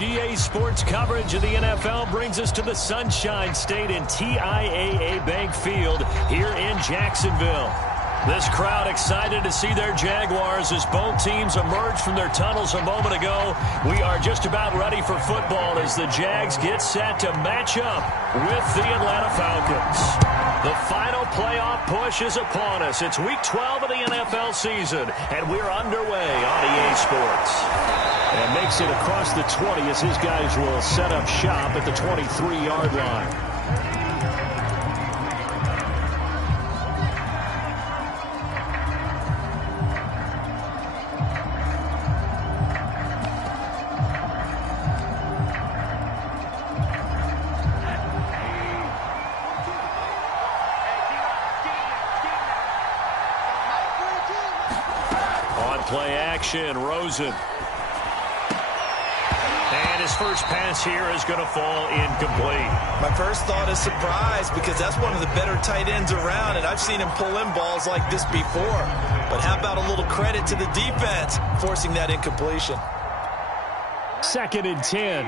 EA Sports coverage of the NFL brings us to the Sunshine State and TIAA Bank Field here in Jacksonville. This crowd excited to see their Jaguars as both teams emerged from their tunnels a moment ago. We are just about ready for football as the Jags get set to match up with the Atlanta Falcons. The final playoff push is upon us. It's Week 12 of the NFL season, and we're underway on EA Sports. And makes it across the 20 as his guys will set up shop at the 23-yard line. Play action, Rosen. And his first pass here is going to fall incomplete. My first thought is surprise because that's one of the better tight ends around, and I've seen him pull in balls like this before. But how about a little credit to the defense forcing that incompletion? 2nd and 10.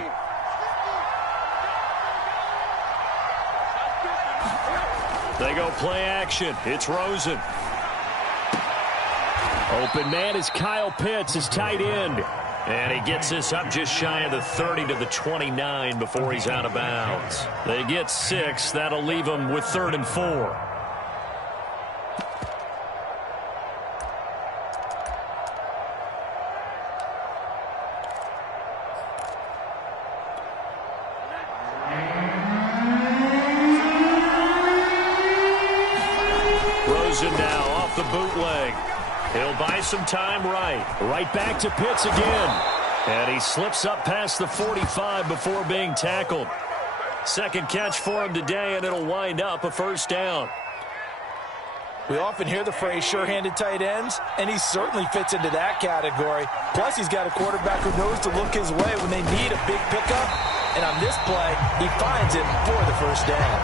They go play action. It's Rosen. Open man is Kyle Pitts, his tight end. And he gets this up just shy of the 30 to the 29 before he's out of bounds. They get 6. That'll leave them with 3rd and 4. Rosen now off the bootleg. He'll buy some time right back to Pitts again. And he slips up past the 45 before being tackled. Second catch for him today, and it'll wind up a first down. We often hear the phrase sure-handed tight ends, and he certainly fits into that category. Plus, he's got a quarterback who knows to look his way when they need a big pickup. And on this play, he finds it for the first down.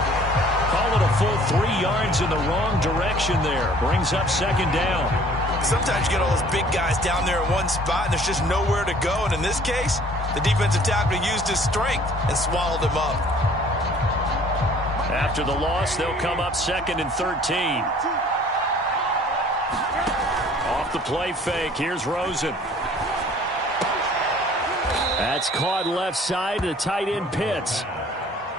Call it a full 3 yards in the wrong direction there. Brings up 2nd down. Sometimes you get all those big guys down there in one spot, and there's just nowhere to go. And in this case, the defensive tackle used his strength and swallowed him up. After the loss, they'll come up 2nd and 13. Off the play fake, here's Rosen. That's caught left side to the tight end Pitts.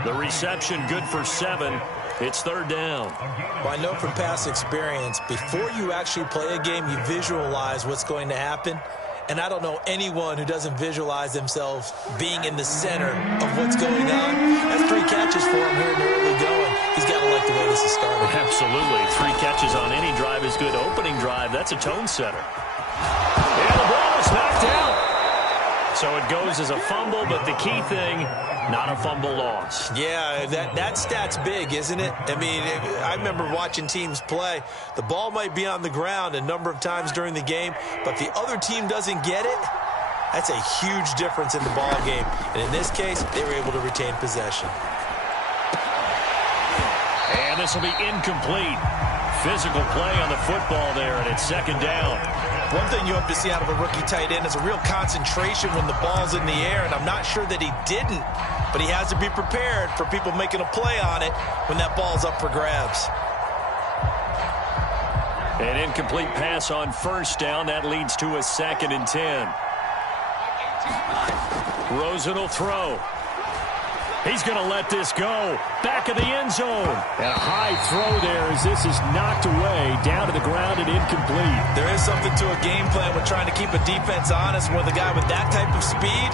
The reception good for 7. It's 3rd down. Well, I know from past experience, before you actually play a game, you visualize what's going to happen. And I don't know anyone who doesn't visualize themselves being in the center of what's going on. That's 3 catches for him here in the early going. He's got to like the way this is starting. Absolutely. 3 catches on any drive is good. Opening drive, that's a tone setter. And the ball is knocked out. So it goes as a fumble, but the key thing, not a fumble loss. Yeah, that stat's big, isn't it? I mean, I remember watching teams play. The ball might be on the ground a number of times during the game, but the other team doesn't get it. That's a huge difference in the ball game. And in this case, they were able to retain possession. And this will be incomplete. Physical play on the football there, and it's 2nd down. One thing you hope to see out of a rookie tight end is a real concentration when the ball's in the air, and I'm not sure that he didn't, but he has to be prepared for people making a play on it when that ball's up for grabs. An incomplete pass on 1st down. That leads to a 2nd and 10. Rosen will throw. He's going to let this go. Back of the end zone. And a high throw there as this is knocked away down to the ground and incomplete. There is something to a game plan with trying to keep a defense honest. With a guy with that type of speed,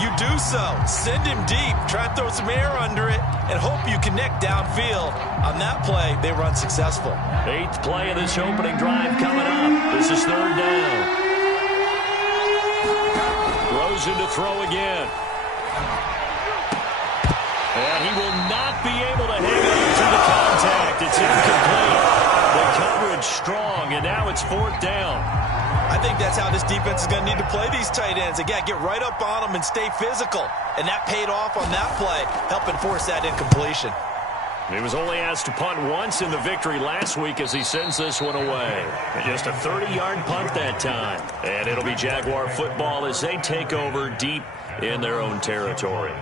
you do so. Send him deep. Try and throw some air under it and hope you connect downfield. On that play, they run successful. 8th play of this opening drive coming up. This is 3rd down. Rosen to throw again. And he will not be able to hang on to the contact. It's incomplete. The coverage strong, and now it's 4th down. I think that's how this defense is going to need to play these tight ends. They got to get right up on them and stay physical. And that paid off on that play, helping force that incompletion. He was only asked to punt once in the victory last week as he sends this one away. Just a 30-yard punt that time. And it'll be Jaguar football as they take over deep in their own territory.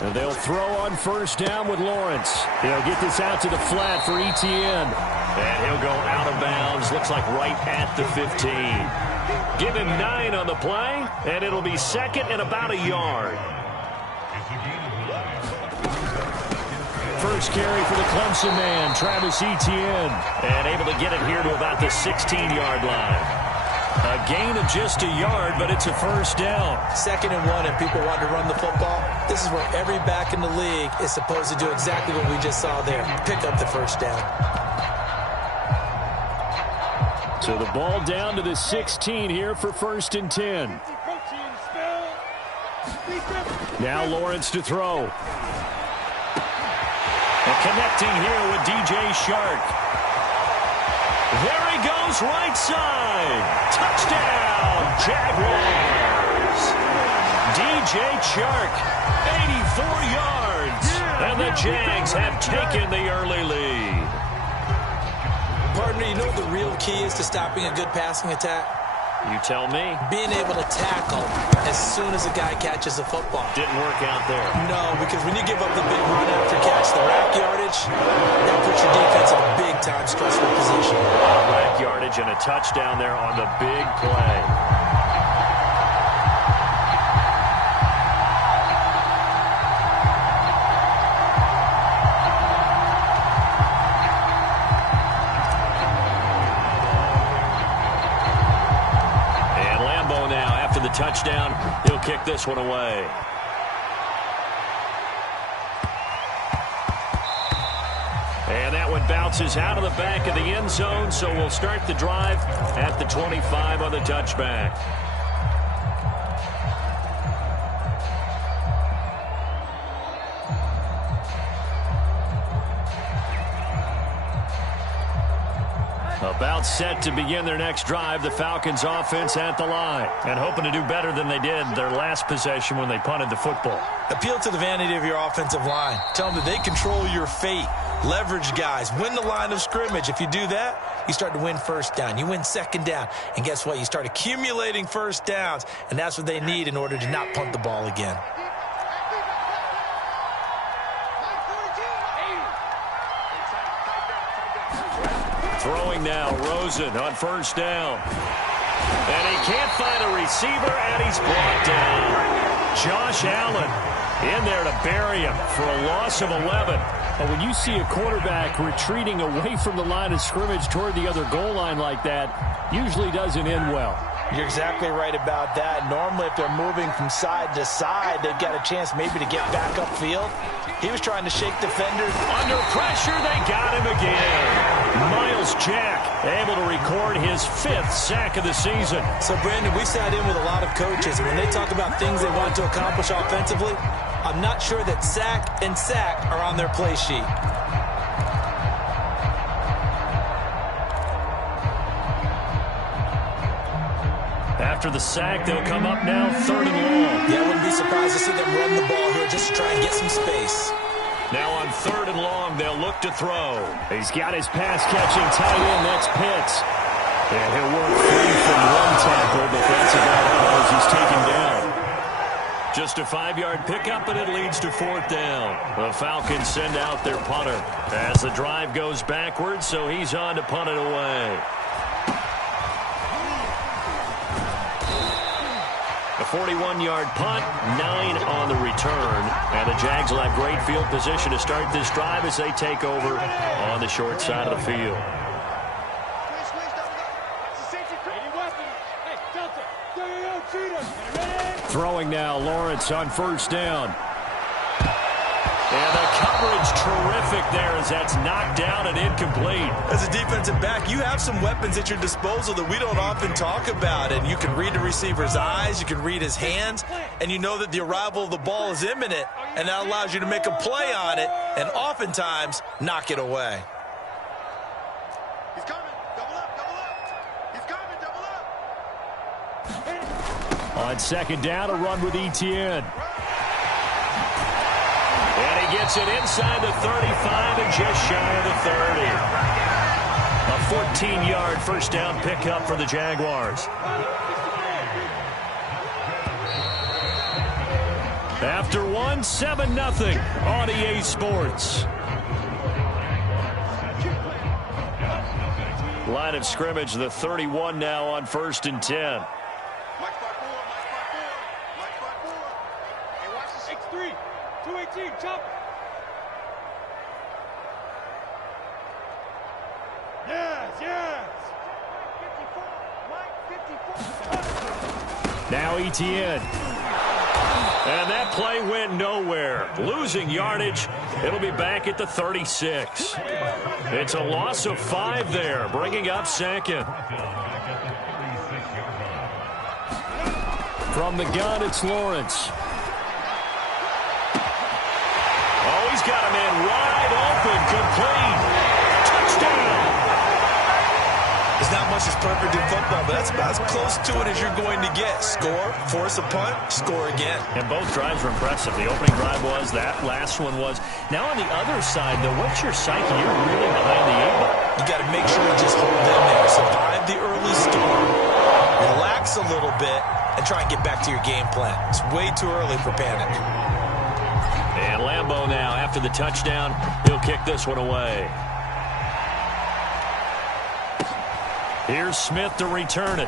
And they'll throw on first down with Lawrence. He'll get this out to the flat for Etienne. And he'll go out of bounds. Looks like right at the 15. Give him 9 on the play, and it'll be second and about a yard. First carry for the Clemson man, Travis Etienne. And able to get it here to about the 16-yard line. A gain of just a yard, but it's a first down. 2nd and 1, and people want to run the football. This is where every back in the league is supposed to do exactly what we just saw there. Pick up the first down. So the ball down to the 16 here for 1st and 10. Now Lawrence to throw. And connecting here with DJ Shark. There he goes, right side. Touchdown, Jaguars. DJ Chark, 84 yards. And the Jags have taken the early lead. Partner, you know what the real key is to stopping a good passing attack? You tell me. Being able to tackle as soon as a guy catches the football. Didn't work out there. No, because when you give up the big run after catch, the rack yardage, that puts your defense in a big-time stressful position. Rack yardage and a touchdown there on the big play. Touchdown. He'll kick this one away. And that one bounces out of the back of the end zone, so we'll start the drive at the 25 on the touchback. About set to begin their next drive, the Falcons offense at the line. And hoping to do better than they did their last possession when they punted the football. Appeal to the vanity of your offensive line. Tell them that they control your fate. Leverage guys. Win the line of scrimmage. If you do that, you start to win first down. You win 2nd down. And guess what? You start accumulating first downs. And that's what they need in order to not punt the ball again. Throwing now, Rosen on first down. And he can't find a receiver, and he's brought down. Josh Allen in there to bury him for a loss of 11. But when you see a quarterback retreating away from the line of scrimmage toward the other goal line like that, usually doesn't end well. You're exactly right about that. Normally, if they're moving from side to side, they've got a chance maybe to get back upfield. He was trying to shake defenders. Under pressure, they got him again. Miles Jack able to record his 5th sack of the season. So, Brandon, we sat in with a lot of coaches, and when they talk about things they want to accomplish offensively, I'm not sure that sack and sack are on their play sheet. After the sack, they'll come up now 3rd and long. Yeah, I wouldn't be surprised to see them run the ball here just to try and get some space. Now on 3rd and long, they'll look to throw. He's got his pass-catching tight end. That's Pitts. And he'll work free from one tackle, but that's about all as he's taken down. Just a 5-yard pickup, and it leads to 4th down. The Falcons send out their punter as the drive goes backwards, so he's on to punt it away. A 41-yard punt, 9 on the return. And the Jags will have great field position to start this drive as they take over on the short side of the field. Throwing now, Lawrence on first down. And the coverage terrific there as that's knocked down and incomplete. As a defensive back, you have some weapons at your disposal that we don't often talk about. And you can read the receiver's eyes, you can read his hands, and you know that the arrival of the ball is imminent, and that allows you to make a play on it and oftentimes knock it away. He's coming. Double up, double up. He's coming, double up. On second down, a run with Etienne. And he gets it inside the 35 and just shy of the 30. A 14-yard first down pickup for the Jaguars. After one, 7-0 on EA Sports. Line of scrimmage, the 31 now on 1st and 10. Mike 5-4, Mike 5-4, Mike 5-4. Hey, watch the 6-3. 218, chop. Yes, yes. Mike 54. Now Etienne. And that play went nowhere. Losing yardage. It'll be back at the 36. It's a loss of 5 there, bringing up second. From the gun, it's Lawrence. Oh, he's got him in wide open, complete. Touchdown. There's not much that's perfect in football, but that's about as close to it as you're going to get. Score, force a punt, score again. And both drives were impressive. The opening drive was, that last one was. Now on the other side, though, what's your psyche? You're really behind the 8 ball. You got to make sure you just hold in there. Survive the early storm, relax a little bit, and try and get back to your game plan. It's way too early for panic. And Lambeau now, after the touchdown, he'll kick this one away. Here's Smith to return it.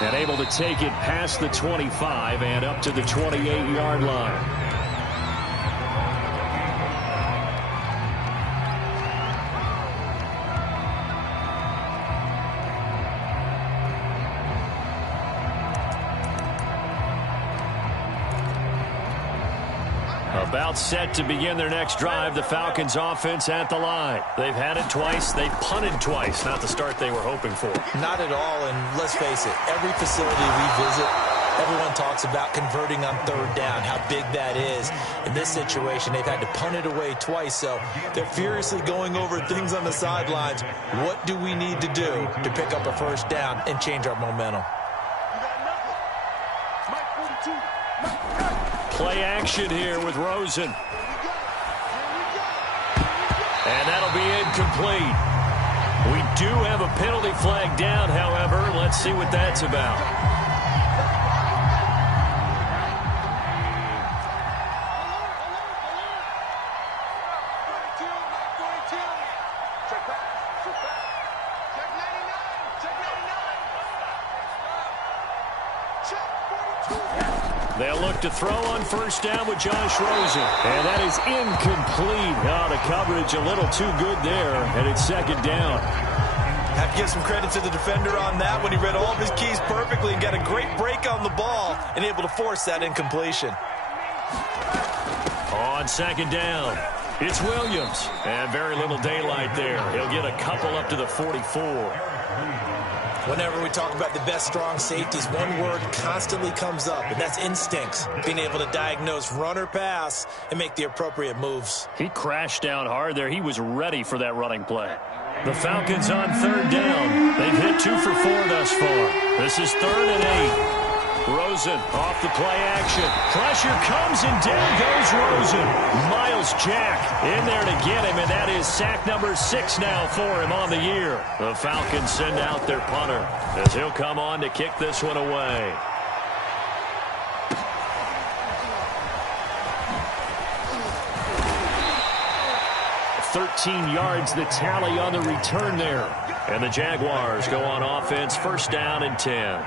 And able to take it past the 25 and up to the 28-yard line. About set to begin their next drive. The Falcons offense at the line. They've had it twice. They've punted twice. Not the start they were hoping for. Not at all, and let's face it, every facility we visit, everyone talks about converting on 3rd down, how big that is. In this situation, they've had to punt it away twice, so they're furiously going over things on the sidelines. What do we need to do to pick up a 1st down and change our momentum? You got nothing. Mike 42. Mike 40. Play action here with Rosen. And that'll be incomplete. We do have a penalty flag down, however. Let's see what that's about. They'll look to throw on 1st down with Josh Rosen. And that is incomplete. Now the coverage a little too good there, and it's 2nd down. Have to give some credit to the defender on that when he read all of his keys perfectly and got a great break on the ball and able to force that incompletion. On 2nd down, it's Williams. And very little daylight there. He'll get a couple up to the 44. Whenever we talk about the best strong safeties, one word constantly comes up, and that's instincts. Being able to diagnose run or pass and make the appropriate moves. He crashed down hard there. He was ready for that running play. The Falcons on 3rd down. They've hit 2 for 4 thus far. This is 3rd and 8. Rosen off the play action. Pressure comes and down goes Rosen. Miles Jack in there to get him, and that is sack number 6 now for him on the year. The Falcons send out their punter as he'll come on to kick this one away. $13 yards the tally on the return there. And the Jaguars go on offense, 1st down and 10.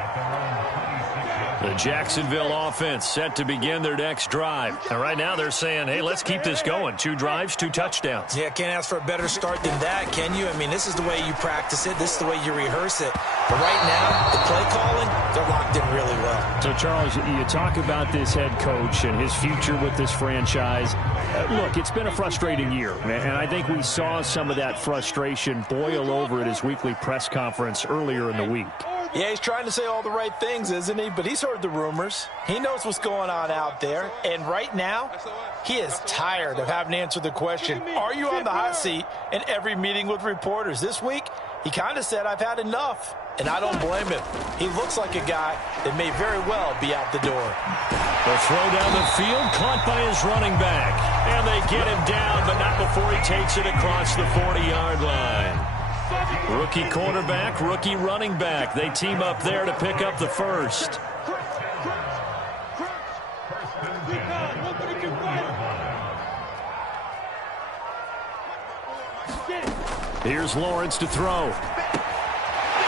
The Jacksonville offense set to begin their next drive. And right now they're saying, hey, let's keep this going. 2 drives, 2 touchdowns. Yeah, can't ask for a better start than that, can you? I mean, this is the way you practice it. This is the way you rehearse it. But right now, the play calling, they're locked in really well. So, Charles, you talk about this head coach and his future with this franchise. Look, it's been a frustrating year, and I think we saw some of that frustration boil over at his weekly press conference earlier in the week. Yeah, he's trying to say all the right things, isn't he? But he's heard the rumors. He knows what's going on out there. And right now, he is tired of having to answer the question, are you on the hot seat, in every meeting with reporters. This week, he kind of said, I've had enough. And I don't blame him. He looks like a guy that may very well be out the door. The throw down the field, caught by his running back. And they get him down, but not before he takes it across the 40-yard line. Rookie quarterback, rookie running back. They team up there to pick up the first. Here's Lawrence to throw.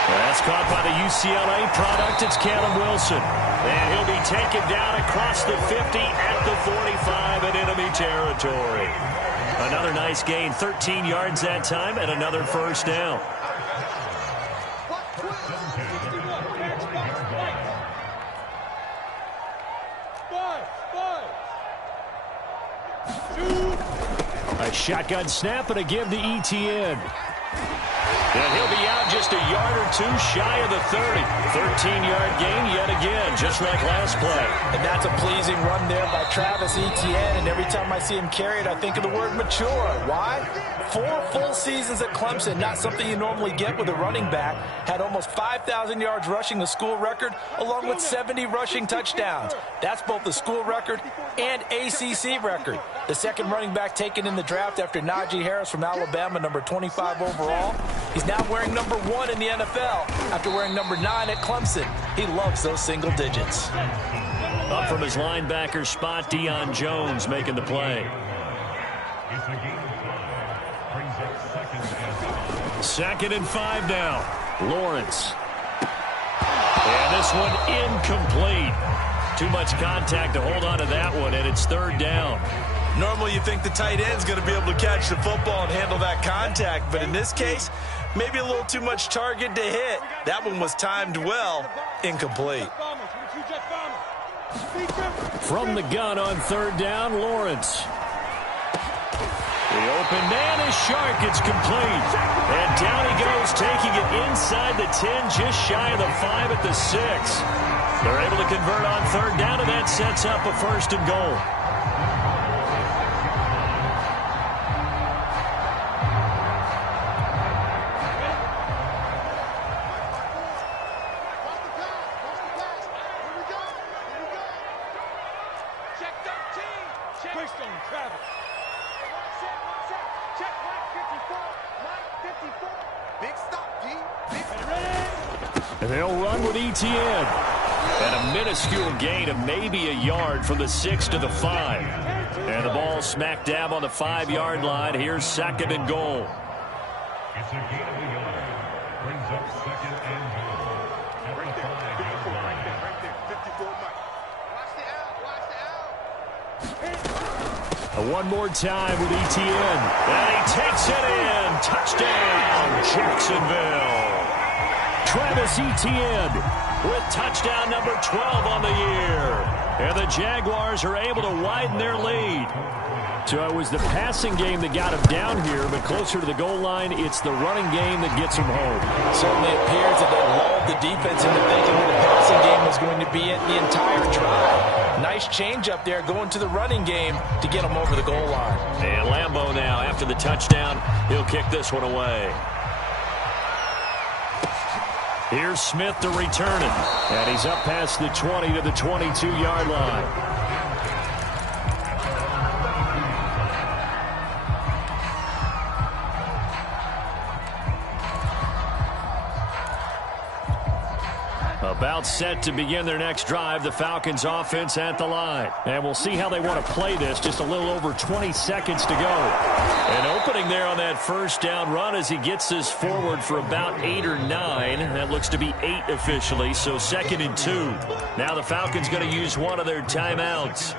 That's caught by the UCLA product. It's Callum Wilson. And he'll be taken down across the 50 at the 45 in enemy territory. Another nice gain, 13 yards that time, and another first down. A shotgun snap and a give to ETN. And he'll be out just a yard or 2 shy of the 30. 13-yard gain yet again, just like last play. And that's a pleasing run there by Travis Etienne. And every time I see him carry it, I think of the word mature. Why? 4 full seasons at Clemson, not something you normally get with a running back. Had almost 5,000 yards rushing, the school record, along with 70 rushing touchdowns. That's both the school record and ACC record. The second running back taken in the draft after Najee Harris from Alabama, number 25 overall. He's now wearing number 1 in the NFL after wearing number 9 at Clemson. He loves those single digits. Up from his linebacker spot, Deion Jones making the play. 2nd and 5 now. Lawrence. And this one incomplete. Too much contact to hold on to that one, and it's 3rd down. Normally you think the tight end's going to be able to catch the football and handle that contact, but in this case, maybe a little too much target to hit. That one was timed well, incomplete. From the gun on 3rd down, Lawrence. The open man is Shark. It's complete. And down he goes, taking it inside the 10, just shy of the 5 at the 6. They're able to convert on 3rd down, and that sets up a 1st and goal. And they'll run with ETN. And a minuscule gain of maybe a yard from the 6 to the 5. And the ball smack dab on the 5-yard line. Here's 2nd and goal. It's a gain of a yard. Brings up 2nd and goal. Right there. 54, Mike. Watch the out. One more time with ETN. And he takes it in. Touchdown, Jacksonville. Travis Etienne with touchdown number 12 on the year. And the Jaguars are able to widen their lead. So it was the passing game that got him down here, but closer to the goal line, it's the running game that gets him home. Certainly appears that they lulled the defense into thinking where the passing game was going to be the entire drive. Nice change up there going to the running game to get him over the goal line. And Lambeau now, after the touchdown, he'll kick this one away. Here's Smith to return it. And he's up past the 20 to the 22-yard line. A About set to begin their next drive, the Falcons offense at the line. And we'll see how they want to play this. Just a little over 20 seconds to go. An opening there on that first down run as he gets this forward for about 8 or 9. That looks to be 8 officially, so 2nd and 2. Now the Falcons going to use one of their timeouts,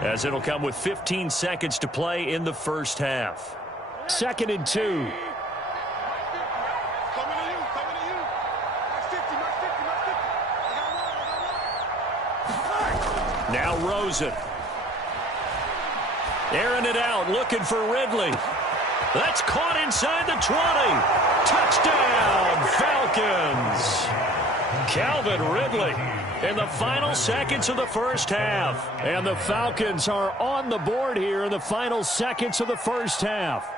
as it'll come with 15 seconds to play in the first half. 2nd and 2. Now Rosen. Airing it out, looking for Ridley. That's caught inside the 20. Touchdown, Falcons. Calvin Ridley in the final seconds of the first half. And the Falcons are on the board here in the final seconds of the first half.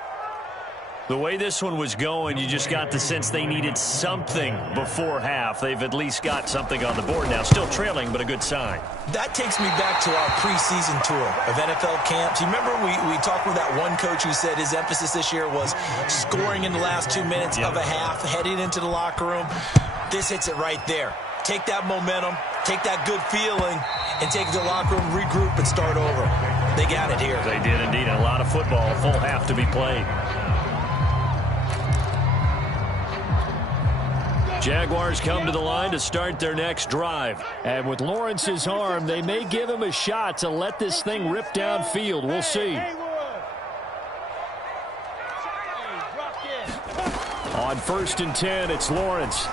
The way this one was going, you just got the sense they needed something before half. They've at least got something on the board now. Still trailing, but a good sign. That takes me back to our preseason tour of NFL camps. You remember we talked with that one coach who said his emphasis this year was scoring in the last 2 minutes of a half, heading into the locker room. This hits it right there. Take that momentum, take that good feeling, and take it to the locker room, regroup, and start over. They got it here. They did indeed. A lot of football, full half to be played. Jaguars come to the line to start their next drive. And with Lawrence's arm, they may give him a shot to let this thing rip downfield. We'll see. On 1st and 10, it's Lawrence.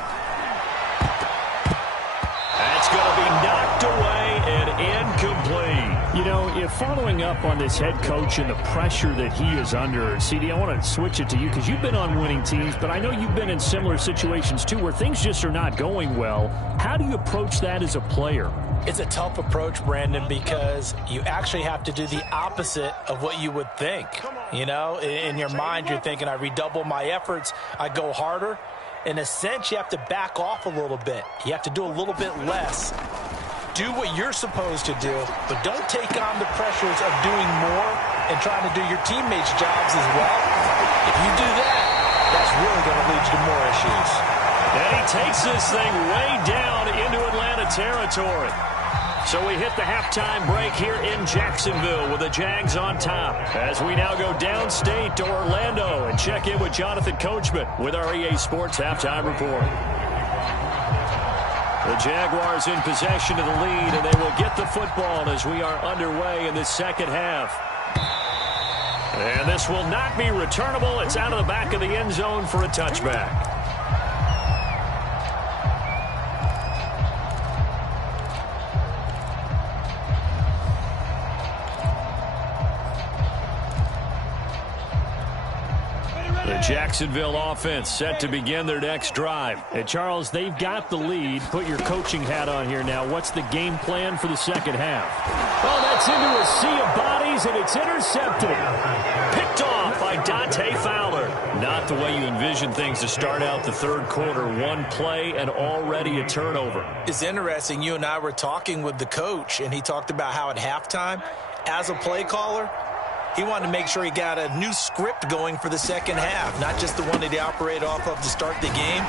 That's going to be knocked away and incomplete. You know, if following up on this head coach and the pressure that he is under, CD, I want to switch it to you because you've been on winning teams, but I know you've been in similar situations too where things just are not going well. How do you approach that as a player? It's a tough approach, Brandon, because you actually have to do the opposite of what you would think. You know, in your mind, you're thinking, I redouble my efforts, I go harder. In a sense, you have to back off a little bit. You have to do a little bit less. Do what you're supposed to do, but don't take on the pressures of doing more and trying to do your teammates' jobs as well. If you do that, that's really going to lead you to more issues. And he takes this thing way down into Atlanta territory. So we hit the halftime break here in Jacksonville with the Jags on top. As we now go downstate to Orlando and check in with Jonathan Coachman with our EA Sports Halftime Report. The Jaguars in possession of the lead, and they will get the football as we are underway in the second half. And this will not be returnable. It's out of the back of the end zone for a touchback. The Jacksonville offense set to begin their next drive. And Charles, they've got the lead. Put your coaching hat on here now. What's the game plan for the second half? Oh, that's into a sea of bodies, and it's intercepted. Picked off by Dante Fowler. Not the way you envision things to start out the third quarter. One play and already a turnover. It's interesting. You and I were talking with the coach, and he talked about how at halftime, as a play caller, he wanted to make sure he got a new script going for the second half, not just the one that he operated off of to start the game.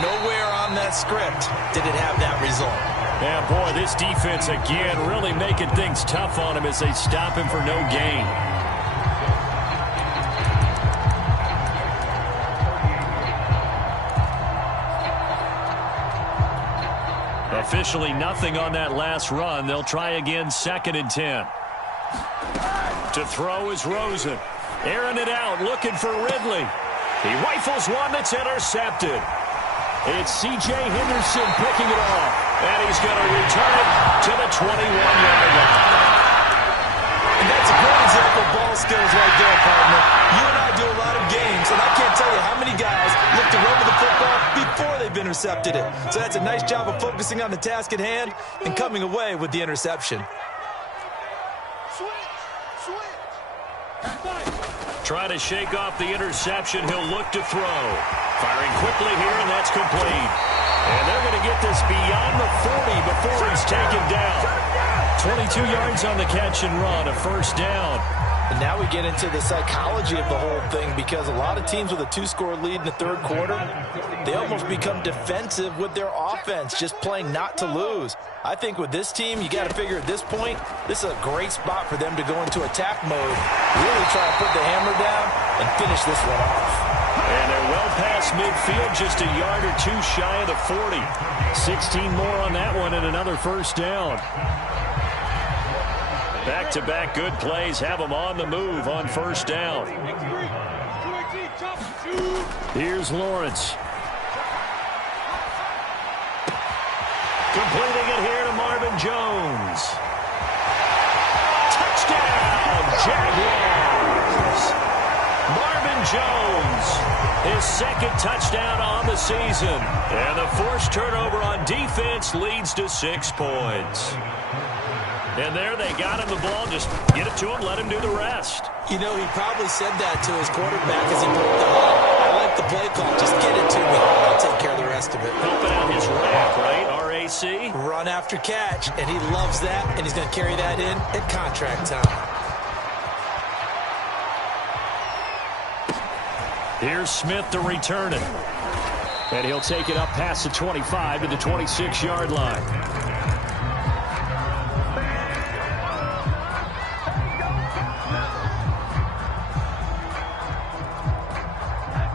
Nowhere on that script did it have that result. Yeah, boy, this defense again really making things tough on him as they stop him for no gain. Officially nothing on that last run. They'll try again 2nd and 10. To throw is Rosen. Airing it out, looking for Ridley. He rifles one that's intercepted. It's C.J. Henderson picking it off. And he's going to return it to the 21-yard line. And that's a great example of ball skills right there, partner. You and I do a lot of games, and I can't tell you how many guys look to run with the football before they've intercepted it. So that's a nice job of focusing on the task at hand and coming away with the interception. Try to shake off the interception. He'll look to throw. Firing quickly here, and that's complete. And they're going to get this beyond the 40 before he's taken down. 22 yards on the catch and run, a first down. And now we get into the psychology of the whole thing, because a lot of teams with a 2-score lead in the third quarter, they almost become defensive with their offense, just playing not to lose. I think with this team, you got to figure at this point, this is a great spot for them to go into attack mode, really try to put the hammer down and finish this one off. And they're well past midfield, just a yard or two shy of the 40. 16 more on that one and another first down. Back-to-back good plays have them on the move on first down. Here's Lawrence. Completing it here to Marvin Jones. Touchdown, Jaguars! Marvin Jones, his second touchdown on the season. And the forced turnover on defense leads to 6 points. And there they got him the ball. Just get it to him, let him do the rest. You know, he probably said that to his quarterback as he broke the huddle. I like the play call. Just get it to me. I'll take care of the rest of it. Helping out his rack, right? RAC. Run after catch, and he loves that, and he's going to carry that in at contract time. Here's Smith to return it. And he'll take it up past the 25 to the 26-yard line.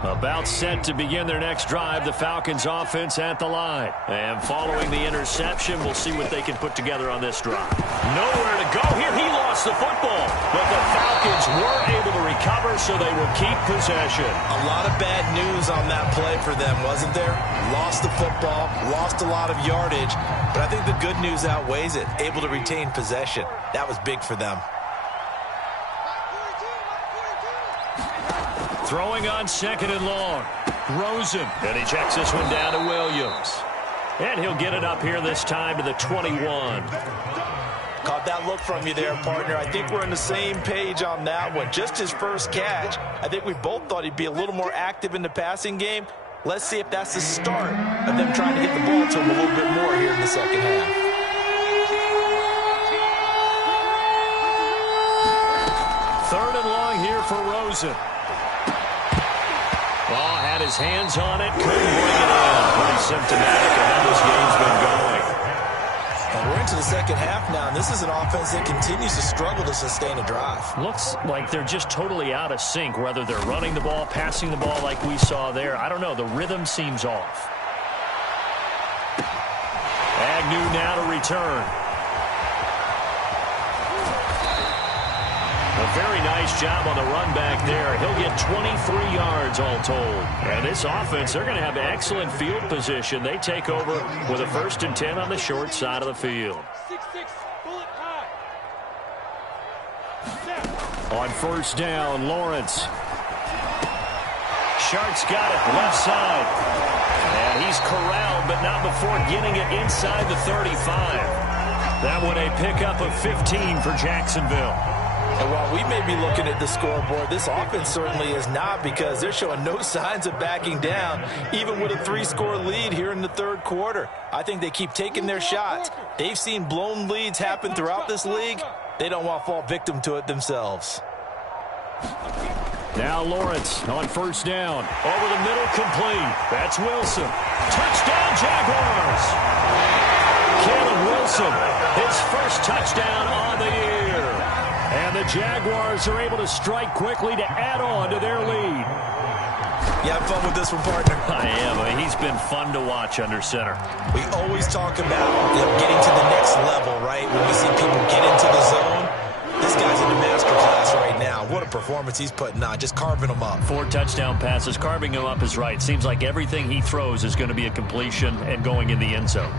About set to begin their next drive, the Falcons offense at the line. And following the interception, we'll see what they can put together on this drive. Nowhere to go here. He lost the football. But the Falcons were able to recover, so they will keep possession. A lot of bad news on that play for them, wasn't there? Lost the football, lost a lot of yardage. But I think the good news outweighs it. Able to retain possession. That was big for them. Throwing on second and long. Rosen. And he checks this one down to Williams. And he'll get it up here this time to the 21. Caught that look from you there, partner. I think we're on the same page on that one. Just his first catch. I think we both thought he'd be a little more active in the passing game. Let's see if that's the start of them trying to get the ball to him a little bit more here in the second half. Third and long here for Rosen. Ball had his hands on it, couldn't bring it in. Pretty symptomatic of how this game's been going. And we're into the second half now, and this is an offense that continues to struggle to sustain a drive. Looks like they're just totally out of sync, whether they're running the ball, passing the ball like we saw there. I don't know. The rhythm seems off. Agnew now to return. A very nice job on the run back there. He'll get 23 yards all told. And this offense, they're going to have excellent field position. They take over with a 1st and 10 on the short side of the field. 6-6, bullet high. On first down, Lawrence. Shark's got it, left side. And he's corralled, but not before getting it inside the 35. That one a pickup of 15 for Jacksonville. And while we may be looking at the scoreboard, this offense certainly is not, because they're showing no signs of backing down, even with a 3-score lead here in the third quarter. I think they keep taking their shots. They've seen blown leads happen throughout this league. They don't want to fall victim to it themselves. Now Lawrence on first down. Over the middle, complete. That's Wilson. Touchdown, Jaguars! Caleb Wilson, his first touchdown on the year. And the Jaguars are able to strike quickly to add on to their lead. You have fun with this one, partner? I am. I mean, he's been fun to watch under center. We always talk about getting to the next level, right? When we see people get into the zone, this guy's in the master class right now. What a performance he's putting on, just carving them up. 4 touchdown passes. Carving him up is right. Seems like everything he throws is going to be a completion and going in the end zone.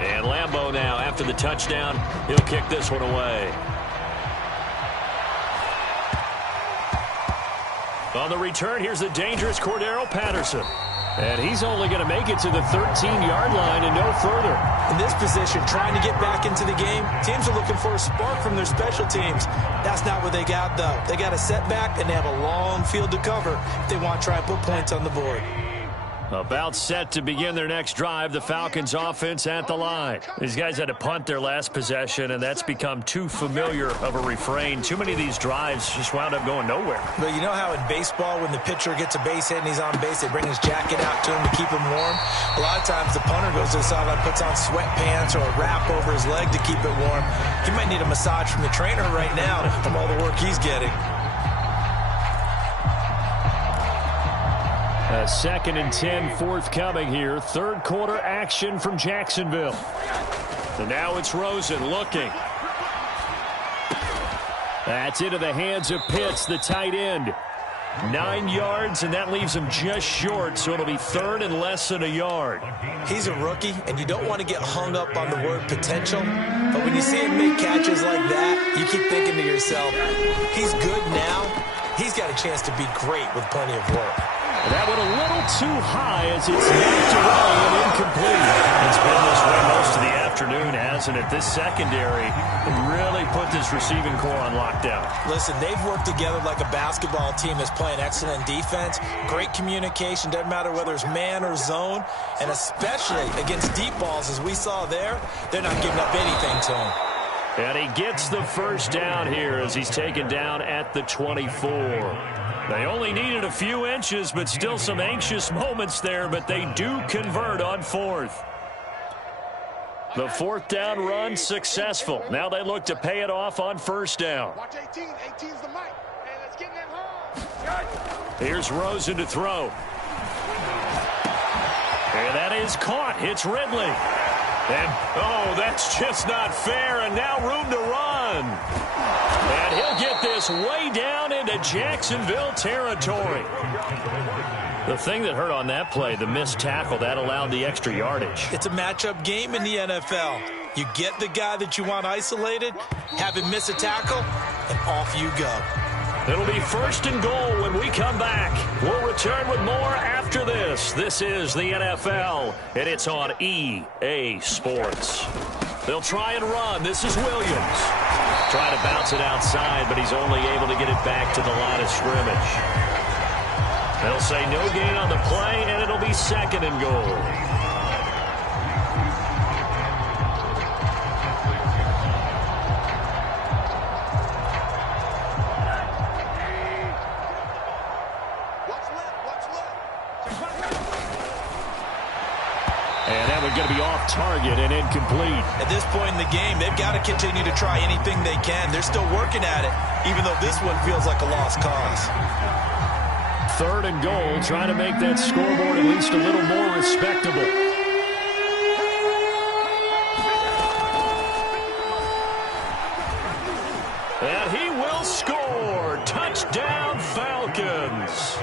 And Lambeau now, after the touchdown, he'll kick this one away. On the return, here's the dangerous Cordero Patterson. And he's only going to make it to the 13-yard line and no further. In this position, trying to get back into the game, teams are looking for a spark from their special teams. That's not what they got, though. They got a setback, and they have a long field to cover if they want to try and put points on the board. About set to begin their next drive, the Falcons offense at the line. These guys had to punt their last possession, and that's become too familiar of a refrain. Too many of these drives just wound up going nowhere. But you know how in baseball, when the pitcher gets a base hit and he's on base, they bring his jacket out to him to keep him warm? A lot of times the punter goes to the sideline, puts on sweatpants or a wrap over his leg to keep it warm. He might need a massage from the trainer right now from all the work he's getting. A 2nd and 10 forthcoming here. Third quarter action from Jacksonville. And now it's Rosen looking. That's into the hands of Pitts, the tight end. 9 yards, and that leaves him just short, so it'll be 3rd and less than a yard. He's a rookie, and you don't want to get hung up on the word potential. But when you see him make catches like that, you keep thinking to yourself, he's good now. He's got a chance to be great with plenty of work. That went a little too high as it's knocked away and incomplete. It's been this way most of the afternoon, hasn't it? This secondary really put this receiving core on lockdown. Listen, they've worked together like a basketball team that's playing excellent defense. Great communication, doesn't matter whether it's man or zone. And especially against deep balls, as we saw there, they're not giving up anything to him. And he gets the first down here as he's taken down at the 24. They only needed a few inches, but still some anxious moments there, but they do convert on 4th. The 4th down run successful. Now they look to pay it off on 1st down. Watch 18. 18's the mic. Hey, let's get in that hole. Here's Rosen to throw. And that is caught. Hits Ridley. And, oh, that's just not fair, and now room to run. And he'll get this way down into Jacksonville territory. The thing that hurt on that play, the missed tackle, that allowed the extra yardage. It's a matchup game in the NFL. You get the guy that you want isolated, have him miss a tackle, and off you go. It'll be 1st and goal when we come back. We'll return with more after this. This is the NFL, and it's on EA Sports. They'll try and run. This is Williams. Trying to bounce it outside, but he's only able to get it back to the line of scrimmage. They'll say no gain on the play, and it'll be 2nd and goal. Going to be off target and incomplete. At this point in the game, they've got to continue to try anything they can. They're still working at it, even though this one feels like a lost cause. 3rd and goal, trying to make that scoreboard at least a little more respectable. And he will score. Touchdown, Falcons.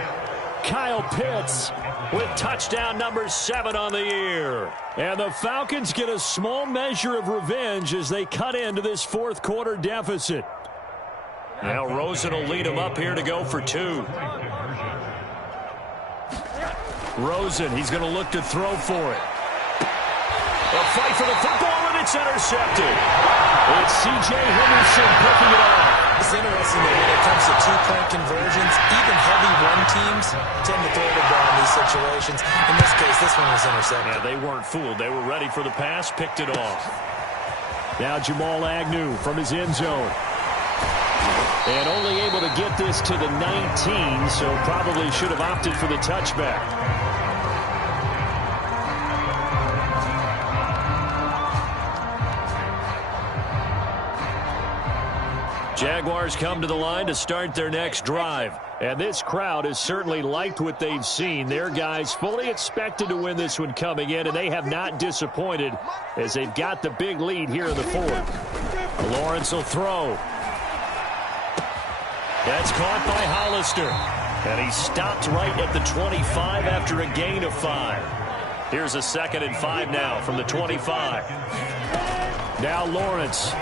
Kyle Pitts with touchdown number 7 on the year. And the Falcons get a small measure of revenge as they cut into this 4th quarter deficit. Now Rosen will lead him up here to go for 2. Rosen, he's going to look to throw for it. A fight for the football, and it's intercepted. It's C.J. Henderson picking it up. It's interesting that when it comes to 2-point conversions, even heavy run teams tend to throw the ball in these situations. In this case, this one was intercepted. Yeah, they weren't fooled. They were ready for the pass, picked it off. Now Jamal Agnew from his end zone. And only able to get this to the 19, so probably should have opted for the touchback. Jaguars come to the line to start their next drive. And this crowd has certainly liked what they've seen. Their guys fully expected to win this one coming in, and they have not disappointed as they've got the big lead here in the 4th. Lawrence will throw. That's caught by Hollister. And he stopped right at the 25 after a gain of 5. Here's a 2nd and 5 now from the 25. Now Lawrence.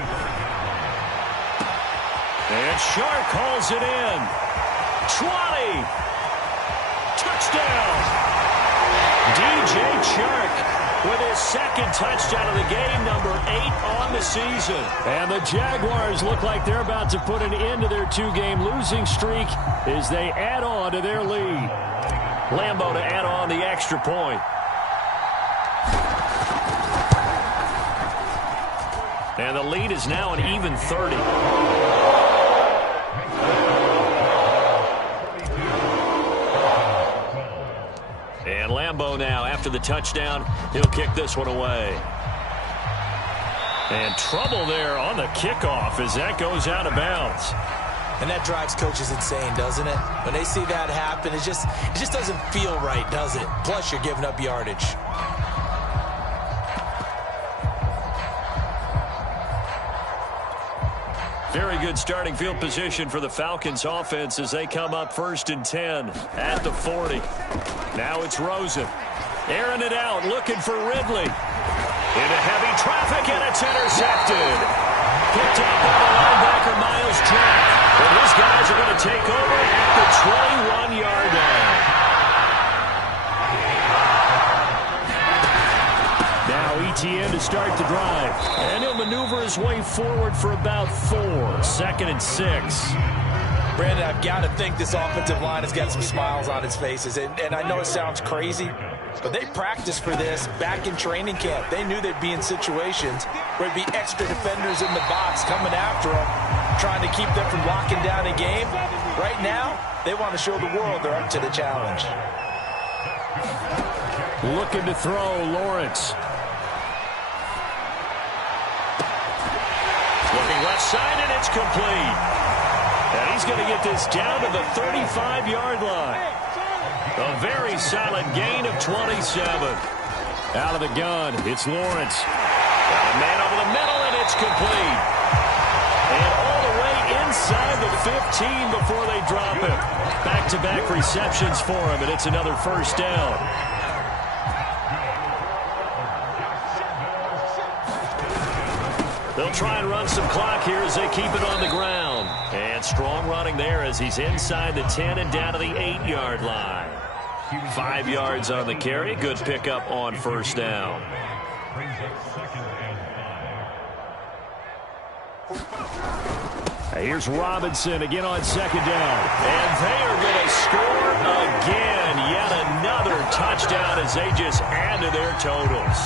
And Shark calls it in. 20. Touchdown. DJ Chark with his second touchdown of the game, number 8 on the season. And the Jaguars look like they're about to put an end to their 2-game losing streak as they add on to their lead. Lambeau to add on the extra point. And the lead is now an even 30. And Lambeau now, after the touchdown, he'll kick this one away. And trouble there on the kickoff as that goes out of bounds. And that drives coaches insane, doesn't it? When they see that happen, it just doesn't feel right, does it? Plus, you're giving up yardage. Very good starting field position for the Falcons offense as they come up 1st and 10 at the 40. Now it's Rosen. Airing it out, looking for Ridley. Into heavy traffic, and it's intercepted. Picked up by the linebacker, Miles Jack. And his guys are going to take over at the 21-yard line. Now ETN to start the drive. And he'll maneuver his way forward for about 4. 2nd and 6. Brandon, I've got to think this offensive line has got some smiles on its faces. And I know it sounds crazy, but they practiced for this back in training camp. They knew they'd be in situations where there'd be extra defenders in the box coming after them, trying to keep them from locking down a game. Right now, they want to show the world they're up to the challenge. Looking to throw, Lawrence. Looking left side, and it's complete. And he's going to get this down to the 35-yard line. A very solid gain of 27. Out of the gun, it's Lawrence. Got a man over the middle, and it's complete. And all the way inside the 15 before they drop him. Back-to-back receptions for him, and it's another first down. They'll try and run some clock here as they keep it on the ground. And strong running there as he's inside the 10 and down to the 8-yard line. 5 yards on the carry. Good pickup on first down. Here's Robinson again on 2nd down. And they are going to score again. Yet another touchdown as they just add to their totals.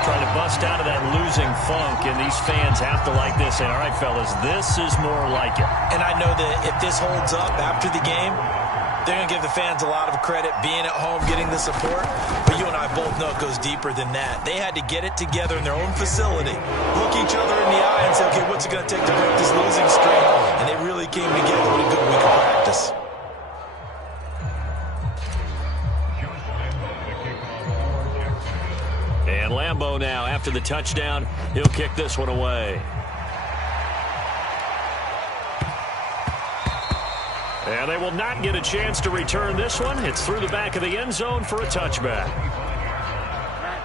Trying to bust out of that losing funk, and these fans have to like this. And all right, fellas, this is more like it. And I know that if this holds up after the game, they're going to give the fans a lot of credit being at home, getting the support. But you and I both know it goes deeper than that. They had to get it together in their own facility, look each other in the eye and say, okay, what's it going to take to break this losing streak? And they really came together with a good week of practice. And Lambeau now, after the touchdown, he'll kick this one away. And they will not get a chance to return this one. It's through the back of the end zone for a touchback.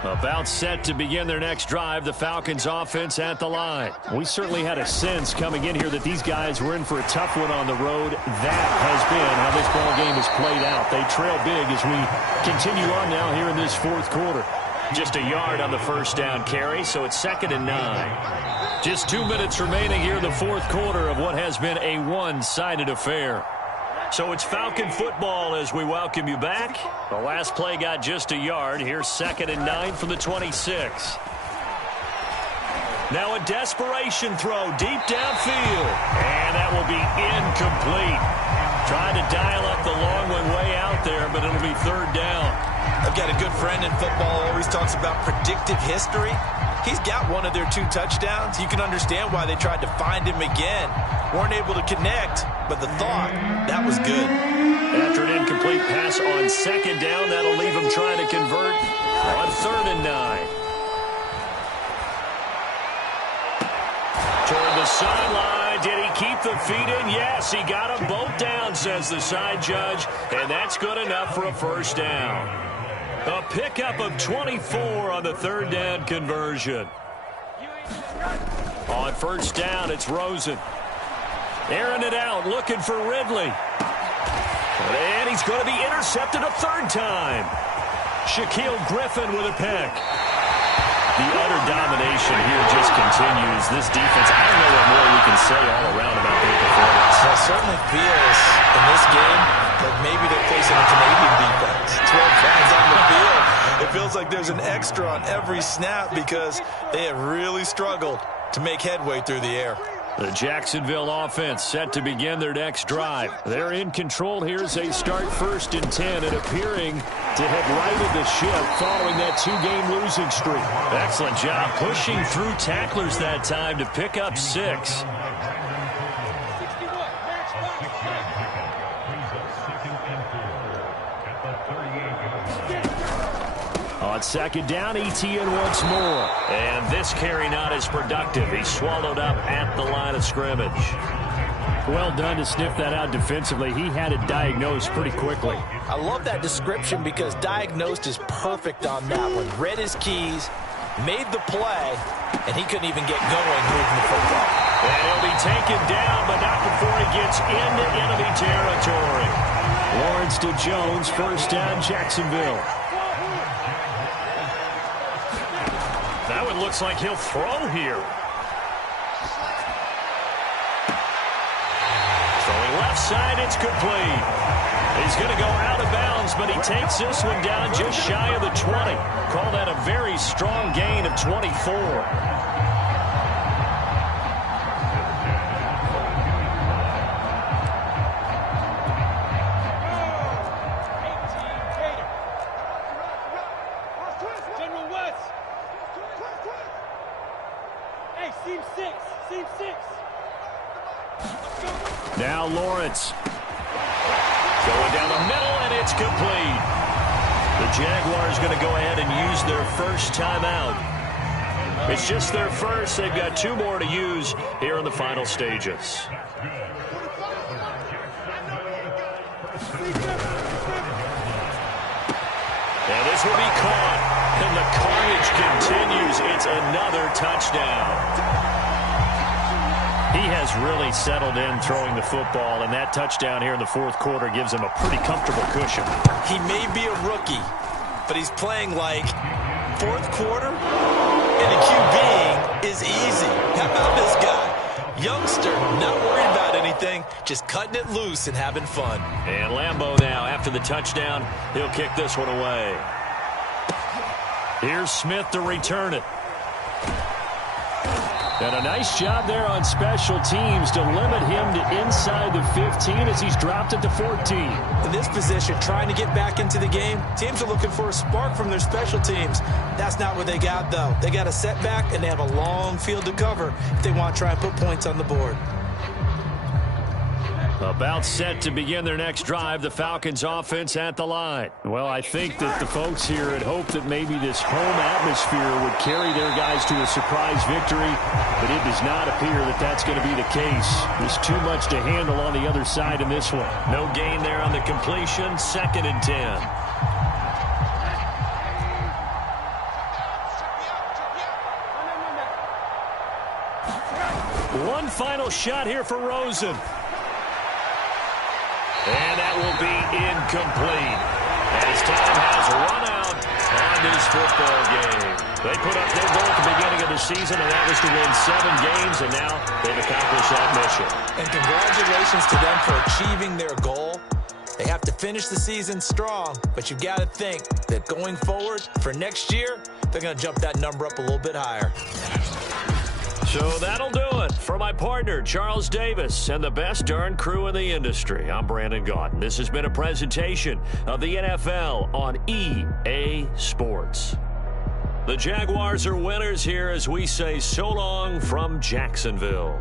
About set to begin their next drive, the Falcons offense at the line. We certainly had a sense coming in here that these guys were in for a tough one on the road. That has been how this ball game has played out. They trail big as we continue on now here in this 4th quarter. Just a yard on the first down carry, so it's 2nd and 9. Just 2 minutes remaining here in the 4th quarter of what has been a one-sided affair. So it's Falcon football as we welcome you back. The last play got just a yard. Here's 2nd and 9 from the 26. Now a desperation throw deep downfield. And that will be incomplete. Tried to dial up the long one way out there, but it'll be 3rd down. I've got a good friend in football, always talks about predictive history. He's got one of their 2 touchdowns. You can understand why they tried to find him again. Weren't able to connect, but the thought, that was good. After an incomplete pass on 2nd down, that'll leave him trying to convert on 3rd and 9. Toward the sideline. Did he keep the feet in? Yes, he got them both down, says the side judge. And that's good enough for a first down. A pickup of 24 on the 3rd down conversion. On first down, it's Rosen. Airing it out, looking for Ridley. And he's going to be intercepted a 3rd time. Shaquille Griffin with a pick. The utter domination here just continues. This defense, I don't know what more we can say all around about their performance. It certainly feels in this game like maybe they're facing a Canadian defense. 12 guys on the field. It feels like there's an extra on every snap because they have really struggled to make headway through the air. The Jacksonville offense set to begin their next drive. They're in control here as they start 1st and 10 and appearing to have righted the ship following that 2-game losing streak. Excellent job pushing through tacklers that time to pick up 6. On 2nd down, Etienne once more. And this carry not as productive. He's swallowed up at the line of scrimmage. Well done to sniff that out defensively. He had it diagnosed pretty quickly. I love that description because diagnosed is perfect on that one. Read his keys, made the play, and he couldn't even get going moving the football. And he'll be taken down, but not before he gets into enemy territory. Lawrence to Jones, 1st down, Jacksonville. That one looks like he'll throw here. Throwing left side, it's complete. He's going to go out of bounds, but he takes this one down just shy of the 20. Call that a very strong gain of 24. Now Lawrence. Going down the middle, and it's complete. The Jaguars going to go ahead and use their first timeout. It's just their first. They've got 2 more to use here in the final stages. And this will be caught. And the carnage continues. It's another touchdown. He has really settled in throwing the football, and that touchdown here in the 4th quarter gives him a pretty comfortable cushion. He may be a rookie, but he's playing like 4th quarter, and a QBing is easy. How about this guy? Youngster, not worried about anything, just cutting it loose and having fun. And Lambeau now, after the touchdown, he'll kick this one away. Here's Smith to return it. And a nice job there on special teams to limit him to inside the 15 as he's dropped it to 14. In this position, trying to get back into the game, teams are looking for a spark from their special teams. That's not what they got, though. They got a setback, and they have a long field to cover if they want to try and put points on the board. About set to begin their next drive, the Falcons offense at the line. Well, I think that the folks here had hoped that maybe this home atmosphere would carry their guys to a surprise victory, but it does not appear that that's going to be the case. There's too much to handle on the other side in this one. No gain there on the completion, 2nd and 10. One final shot here for Rosen. And that will be incomplete as time has run out on this football game. They put up their goal at the beginning of the season, and that was to win 7 games, and now they've accomplished that mission. And congratulations to them for achieving their goal. They have to finish the season strong, but you've got to think that going forward for next year, they're going to jump that number up a little bit higher. So that'll do it for my partner, Charles Davis, and the best darn crew in the industry. I'm Brandon Gaudin. This has been a presentation of the NFL on EA Sports. The Jaguars are winners here as we say so long from Jacksonville.